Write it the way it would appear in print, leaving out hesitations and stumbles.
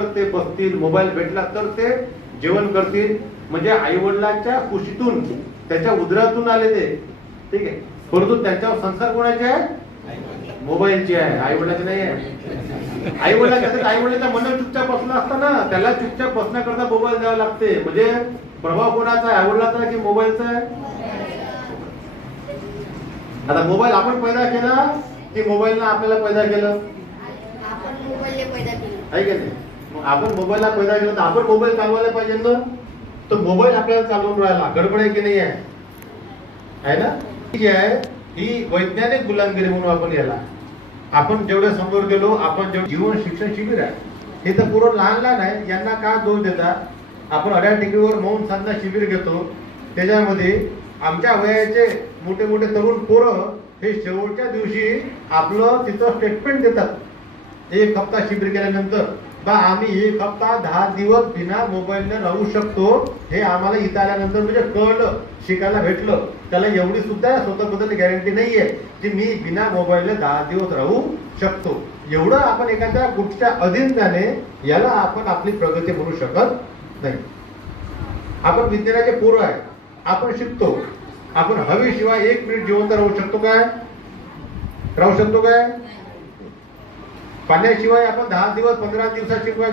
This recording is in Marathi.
तर ते बसतील, मोबाईल भेटला तर ते जेवण करतील. म्हणजे आई वडिलांच्या कुशीतून, त्याच्या उदरातून आले ते, ठीक आहे. परंतु त्यांच्यावर संस्कार कोणाचे आहे? मोबाईलचे आहे, आई वडिलांचे नाही आहे. आई वडिलांच्या आई वडिलांचा मन चुपचाप बसला असताना त्याला चुपचाप बसण्याकरता मोबाईल द्यावा लागते. म्हणजे प्रभाव कोणाचा आहे? आई वडिलांचा आहे की मोबाईलचा आहे? आता मोबाईल आपण पैदा केला की मोबाईलनं आपल्याला पैदा केलं? आपण मोबाईलने पैदा केलं आहे की नाही? मग आपण मोबाईलला पैदा केलं तर आपण मोबाईल चालवायला पाहिजे ना. तो मोबाईल आपल्याला चालवून राहिला, गडबड आहे की नाही आहे? आहे ना? ही आहे ही वैज्ञानिक गुलामगिरी म्हणून आपण याला. आपण जेवढे समोर गेलो, आपण जेवढे जीवन शिक्षण शिबिर आहे हे तर पूर्ण लहान लहान आहे. यांना का दोष देतात? आपण अड्या टेकडीवर मौन साधना शिबिर घेतो, त्याच्यामध्ये आमच्या वयाचे मोठे मोठे तरुण पोरं हे शेवटच्या दिवशी आपलं तिथं स्टेटमेंट देतात. 1 हप्ता शिबिर केल्यानंतर बा आम्ही 1 हप्ता 10 दिवस बिना मोबाईलने राहू शकतो. हे आम्हाला इथं आल्यानंतर म्हणजे कळलं, शिकायला भेटलं. त्याला एवढी सुद्धा स्वतःबद्दल गॅरंटी नाहीये की मी बिना मोबाईलने 10 दिवस राहू शकतो. एवढं आपण एखाद्या गोष्टीच्या अधीन जाणे, याला आपण आपली प्रगती म्हणू शकत नाही. आपण विज्ञानाचे पोरं आहे, आपण शिकतो. आपण हवेशिवाय 1 मिनिट जिवंत राहू शकतो काय? राहू शकतो काय? पाण्याशिवाय आपण 10 दिवस 15 दिवसाशिवाय